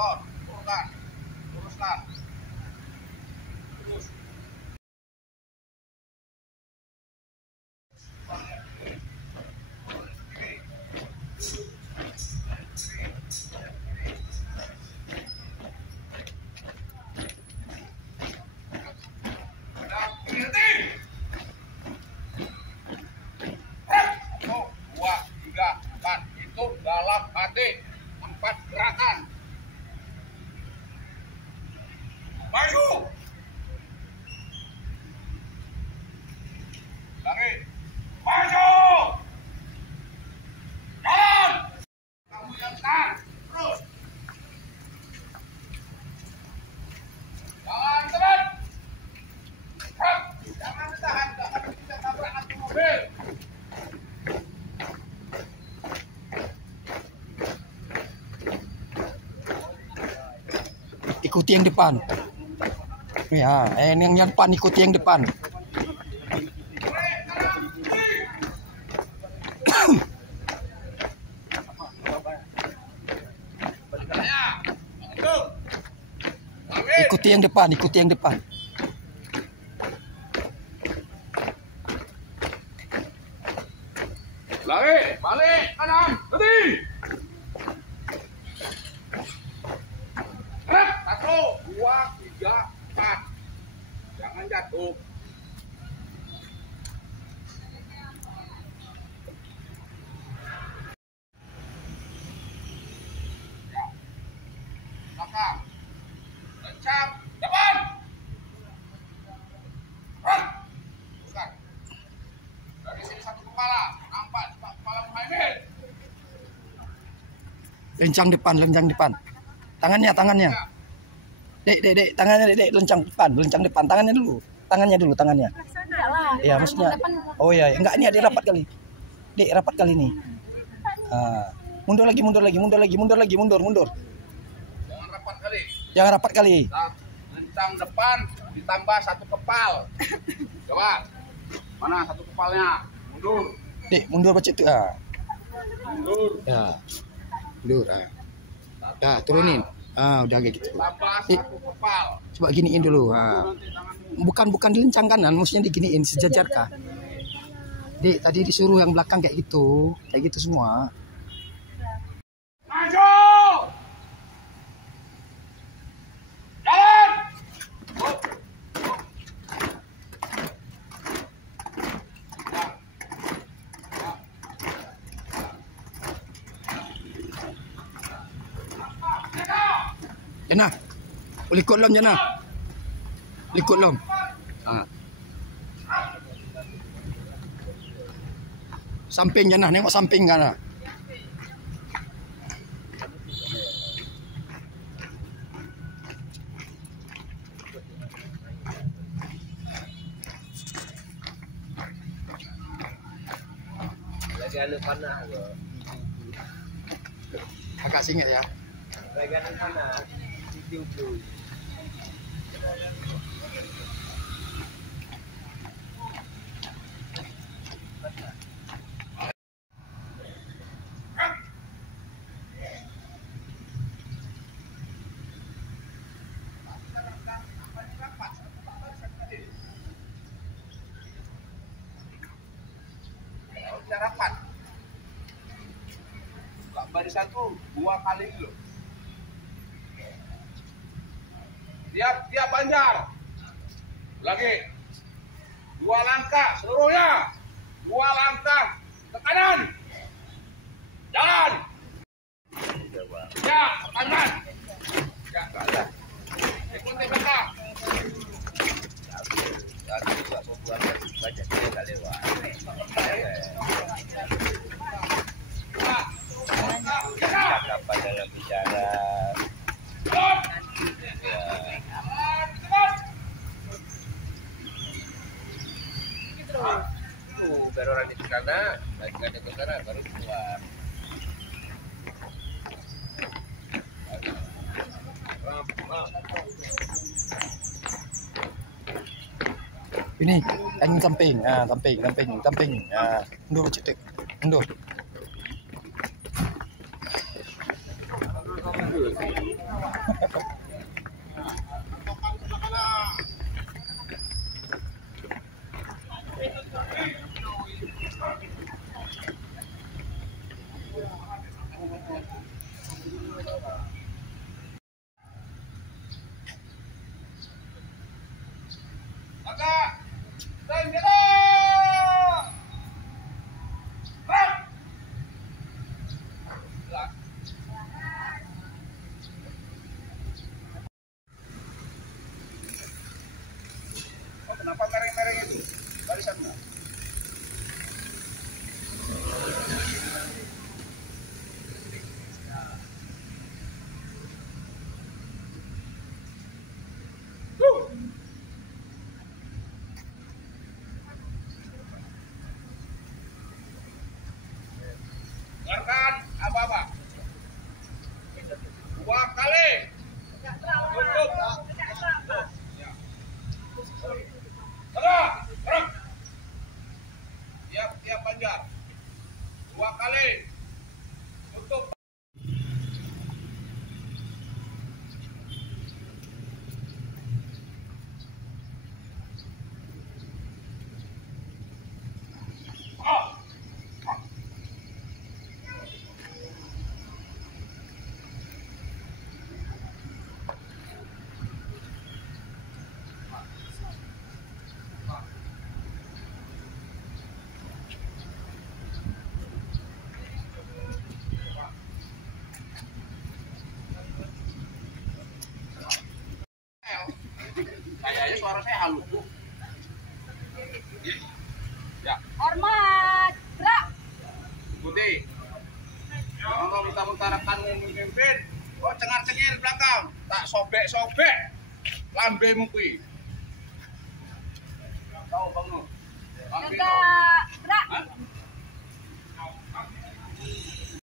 Beton, turunkan, luruskan. Terus. Dalam hati 4 gerakan. Maju. Lari. Maju. Jalan. Kamu yang tahan. Terus. Jalan terus. Jangan ditahan. Jangan kita tabrak anti mobil. Ikuti yang depan. Ya, yang depan ikuti yang depan. Ikuti yang depan, ikuti yang depan. Lari, balik kanan, berhenti. 1, 2, 3, 4. Jangan jatuh. Ya. Belakang. Lencang. Depan. Bukan. Dari sini 1 kepala. Nampak kepala Muhammad. Lencang depan, lencang depan. Tangannya, tangannya. Dek, tangannya dek, lencang depan, tangannya dulu, tangannya. Ya, maksudnya. Oh ya, enggak ini ada rapat kali. Dek, rapat kali ini. Mundur lagi. Jangan rapat kali. Lencang depan ditambah 1 kepal. Coba. Mana 1 kepalnya? Mundur. Dek, mundur baca itu. Mundur. Ya. Mundur. Dah, turunin. Udah kayak gitu. Tambah 1 kepal. Coba giniin dulu. Bukan dilencang kanan, maksudnya diginiin sejajarkah. Dek, tadi disuruh yang belakang kayak gitu semua. Maju. Jalan. Jana, likut lom Jana. Likut lom. Samping Jana, nengok samping kan. Lagi anu panah lo. Agak singit ya. Lagi anu panah. Diukur. Rapat. Barisan tuh 2 kali dulu. Tiap Banjar. Lagi. 2 langkah seluruhnya. 2 langkah ke kanan. Jalan. Ya, ke kanan. Ya, kanan. Ikuti belakang. Satu buat membuat banyak tidak lewat. Apa dalam bicara? Baru orang di sana, lagi ada ke sana baru keluar. Ini angin samping. Samping. Mundur cetek. Mundur. Kenapa mereng-mereng itu? Barisannya. Dengarkan apa-apa. 2 kali. Tutup. Tengah, gerak. Tiap panjang. 2 kali. Tutup. Kayaknya suara saya halus, Bu. Ya. Hormat, gerak. Putih. Kalau mentah-mentahkan memimpin, kok cengar-cengir belakang, tak sobek-sobek lambemu kuwi. Tahu Bang Nur? Tegak.